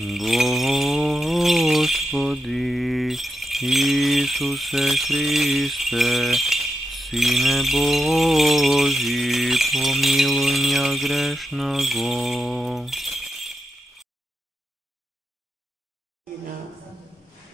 Господи Исусе Христе, Сине Божий, помилуй меня грешного.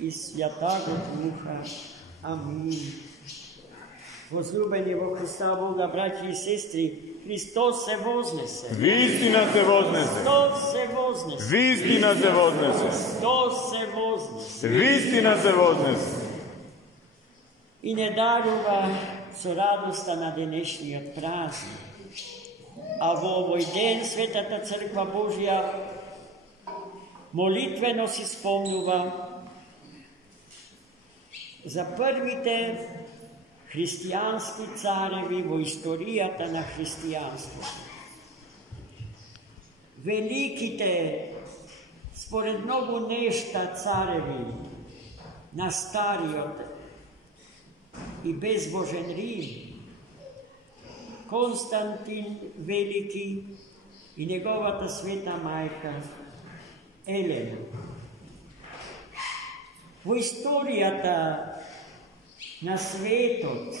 І Святого Духа. Амінь. Возлюбені во Христа Бога, браті і сестри, Христос се вознесе. Вистина се вознесе. Христос се вознесе. Вистина се вознесе. Христос се вознесе. Вистина се вознесе. И не дарува со радоста на денешниот празник. А во овој ден Светата Црква Божја молитвено си спомнува за првите христијански цареви во историјата на христијанството. Великите, според многу нешта, цареви на стариот и безбожен Рим, Константин Велики и неговата света мајка Елена. Во историјата на светот,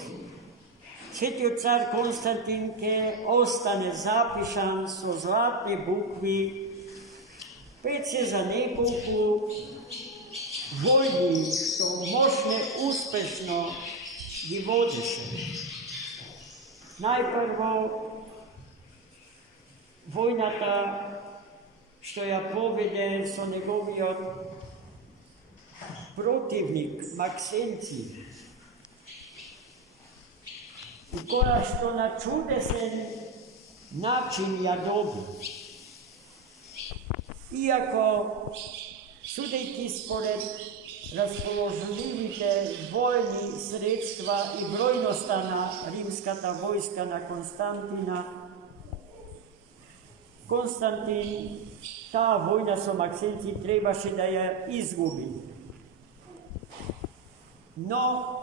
светиот цар Константин ке остане запишан со златни букви, пред се за неколку војни што мощно успешно ги водеше. Најпрво војната што ја поведе со неговиот противник Максенци, и која што на чудесен начин ја доби. Иако, судејќи според расположливите војни средства и бројноста на римската војска на Константина, Константин таа војна со Максенци требаше да ја изгуби. Но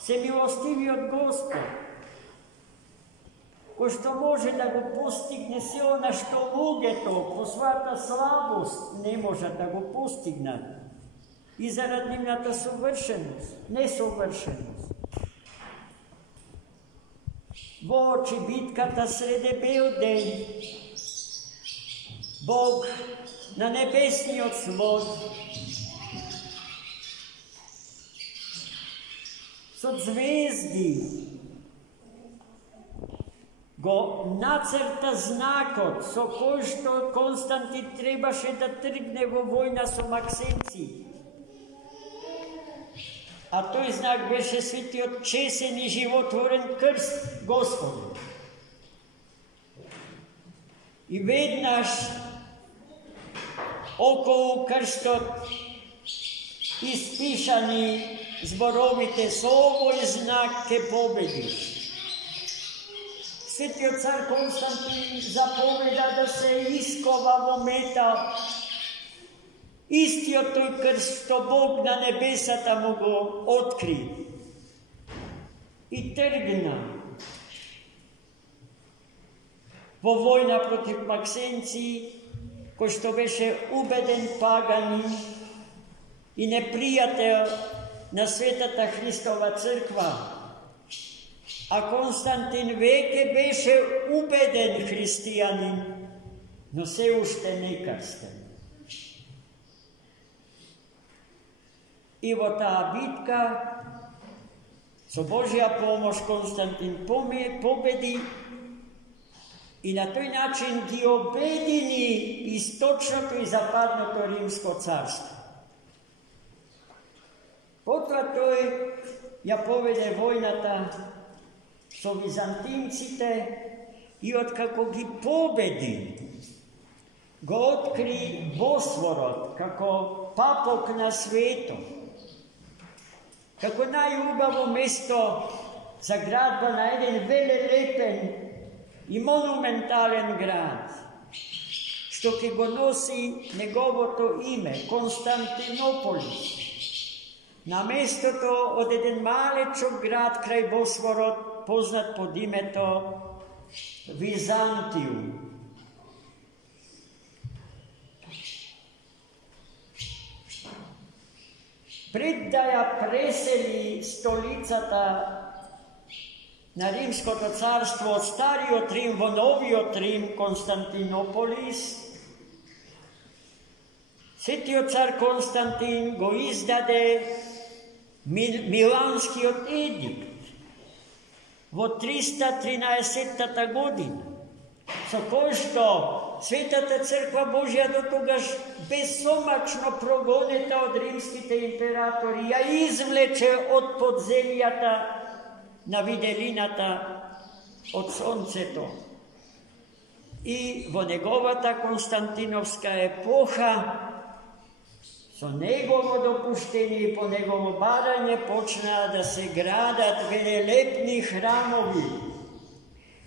Семилостивиот Господ, кој што може да го постигне се она што луѓето по својата слабост не можат да го постигнат, и зарад нивната несовршеност. Во очи битката среде бел ден, Бог на небесниот свод со звезди го нацрта знакот со кој што Константин требаше да тргне во војна со Максенци. А тој знак беше светиот чесен и животворен крст Господи. И веднаш околу крстот испишани зборовите со овој знак ке победиш. Светиот цар Константин заповеда да се искова во метал истиот тој крст што Бог на небесата му го откри и тргна во војна против Максенци, кој што беше убеден паганин и непријател на Светата Христова црква, а Константин веќе беше убеден христијанин, но се уште некрстен. И во таа битка, со Божја помош, Константин победи и на тој начин ги обедини источното и западното римско царство. Потоа тој ја поведе војната со византинците и откако ги победи, го откри Босворот како папок на светот, како најубаво место за градба на еден велелепен и монументален град, што ќе го носи неговото име, Константинополис. На местото од еден малечок град крај Босворот, познат под името Византиум. Пред да ја пресели столицата на Римското царство од Стариот Рим во Новиот Рим, Константинополис, Светиот цар Константин го издаде Миланскиот едикт во 313 година, со кој што Светата црква Божја до тогаш безсомачно прогонета од римските императори ја извлече од подземјата на виделината од сонцето. И во неговата Константиновска епоха, со негово допуштение и по негово барање почнаа да се градат велелепни храмови,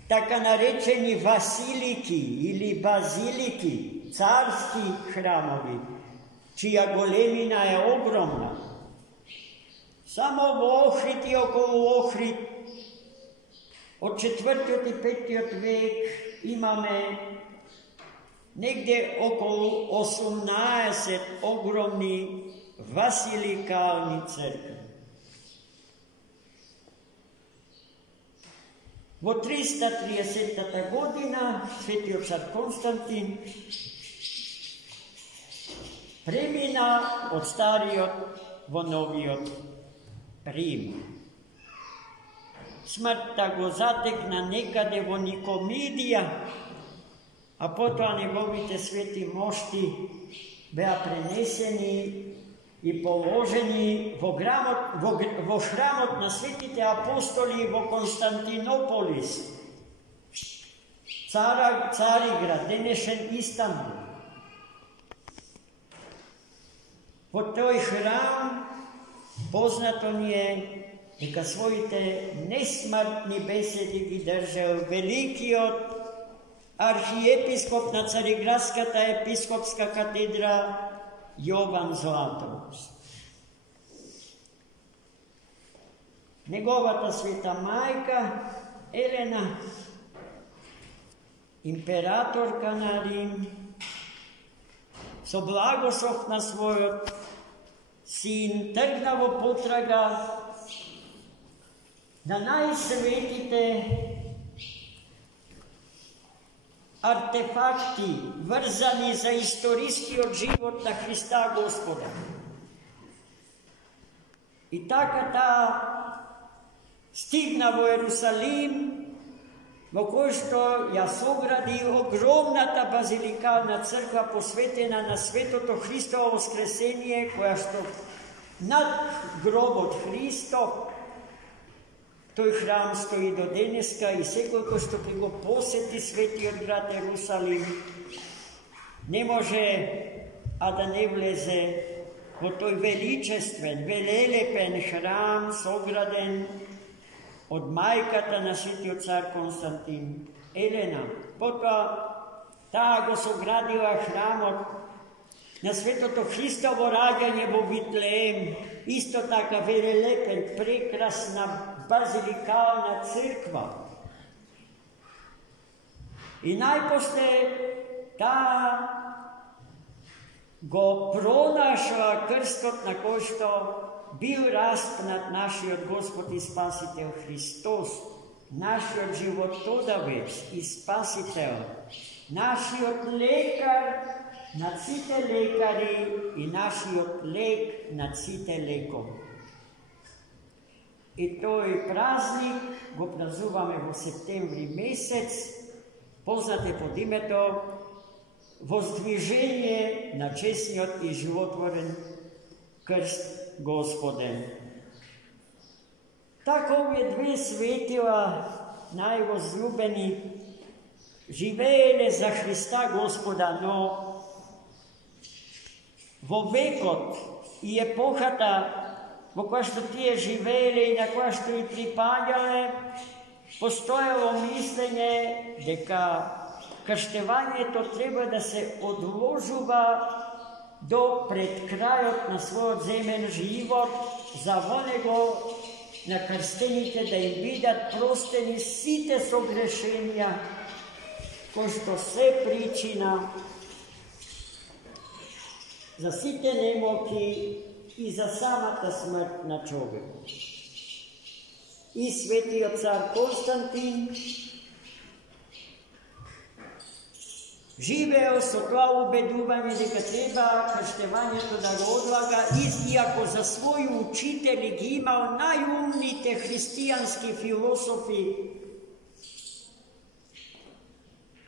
така наречени василики или базилики, царски храмови, чија големина е огромна. Само во Охрид и околу Охрид од 4. и 5. век имаме негде околу 18 огромни василикални цркви. Во 330 година Светиот цар Константин премина од Стариот во Новиот Рим. Смртта го затекна некаде во Никомидија, а потоа неговите свети мошти беа пренесени и положени во храмот на светите апостоли во Константинополис, Цариград, денешен Истанбул. Во тој храм познато ни е дека своите несмртни беседи ги држал великиот архиепископ на Цариградската епископска катедра Јован Златоуст. Неговата света мајка Елена, императорка на Рим, со благослов на својот син тргна во потрага на најсветите артефакти врзани за историскиот живот на Христа Господа. И така таа стигна во Ерусалим, во кој што ја согради огромната базиликална црква посветена на светото Христово воскресение, која што над гробот Христов. Тој храм стои до денеска и секој кој што ќе го посети светиот град Ерусалим не може а да не влезе во тој величествен, велелепен храм сограден од мајката на светиот цар Константин, Елена. Потоа таа го соградила храмот на светото Христово раѓање во Витлеем, исто така велелепен, прекрасна базиликална црква. И најпосле таа го пронашла крстот на кој што бил распнат нашиот Господ и Спасител Христос, нашиот животодавец и Спасител, нашиот лекар над сите лекари и нашиот лек над сите лекови. И тој празник го празнуваме во септември месец, познат е под името Воздвижение на честниот и животворен крст Господен. Така овие две светила, највозлюбени, живееле за Христа Господа, но во векот и епохата во која што тие живееле и на која што и припаѓале, постоело мислење дека крштевањето треба да се одложува до пред крајот на својот земен живот, за во него на крстените да им бидат простени сите согрешенија, кои што се причина за сите немоки и за самата смрт на човекот. И светиот цар Константин живеел со тоа убедување дека треба крштевањето да го одлага, иако за своји учители ги имал најумните христијански философи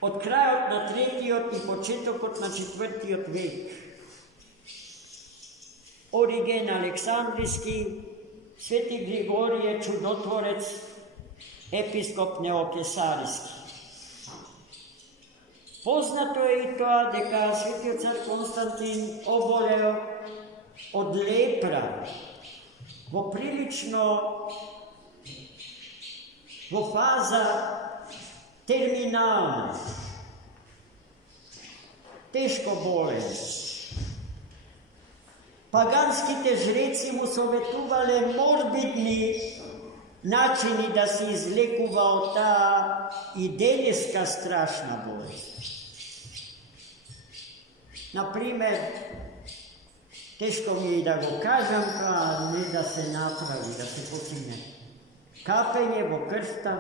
од крајот на 3-тиот и почетокот на 4-тиот век. Ориген Александриски, Свети Григорije Чудотворец, епископ Неокесариски. Познато е и тоа дека светиот цар Константин оболел од лепра во фаза терминална, тешко болен. Паганските жреци му советувале морбидни начини да се излекува од таа и денеска страшна болест. Например, тешко ми е и да го кажам, а не да се направи, да се постигне. Капење во крвта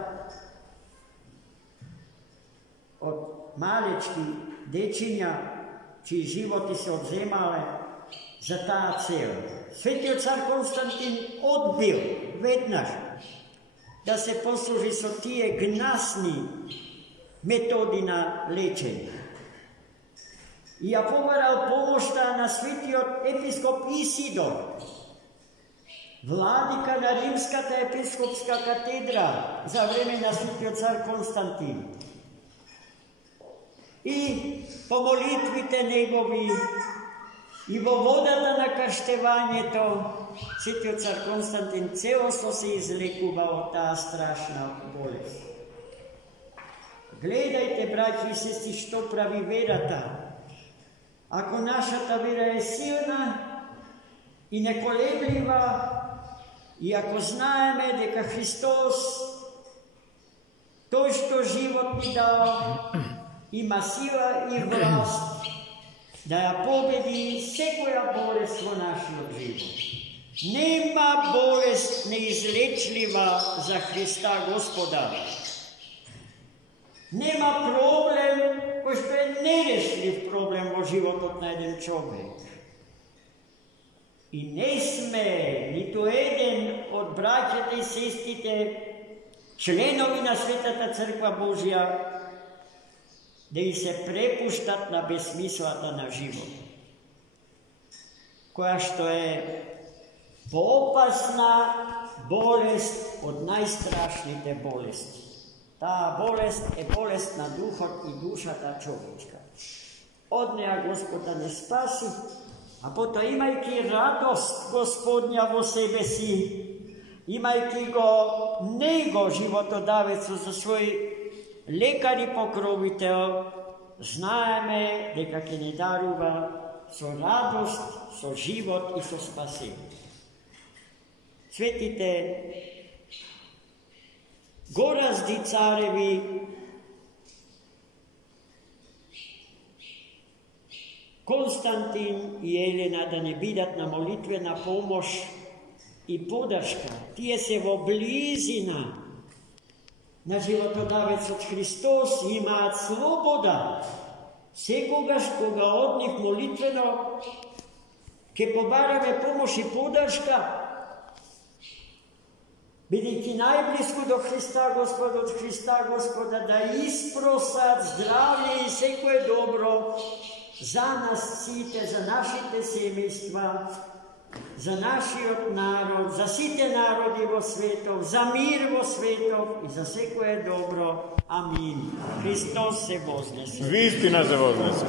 од малечки дечиња, чии животи се одземале за таа цел. Светиот цар Константин одбил веднаш да се послужи со тие гнасни методи на лечење. И ја побарал помошта на светиот епископ Исидор, владика на Римската епископска катедра за време на светиот цар Константин. И по молитвите негови и во водата на крштевањето, светиот цар Константин целосно се излекува од таа страшна болест. Гледајте, браќи и сестри, што прави верата. Ако нашата вера е силна и неколеблива, и ако знаеме дека Христос, тој што живот ни дал, има сила и власт да ја победи секоја болест во нашиот живот. Нема болест неизлечлива за Христа Господа. Нема проблем кој што е нерешлив проблем во животот на еден човек. И не сме ниту еден од браќата и сестрите, членови на Светата Црква Божја, да и се препуштат на безсмислата на живот, која што е поопасна болест од најстрашните болести. Таа болест е болест на духот и душата човечка. Од неа Господ да не спаси, а потоа имајќи радост Господња во себе си, имајќи го Него животодавецот за свој лекар и покровител, знаеме дека ќе ни дарува со радост, со живот и со спасение. Светите горазди цареви, Константин и Елена, да не бидат на молитвена помош и подршка. Тие се во близина на животодавецот Христос, имаат слобода. Секогаш кога од нив молитвено ќе побараме помош и подршка, бидејќи најблиску до Христа Господа, од Христа Господа, да испросат здравје и секое добро за нас сите, за нашите семејства, за нашиот народ, за сите народи во светов, за мир во светов и за секое добро. Амин. Христос се вознесе. Вистина се вознесе.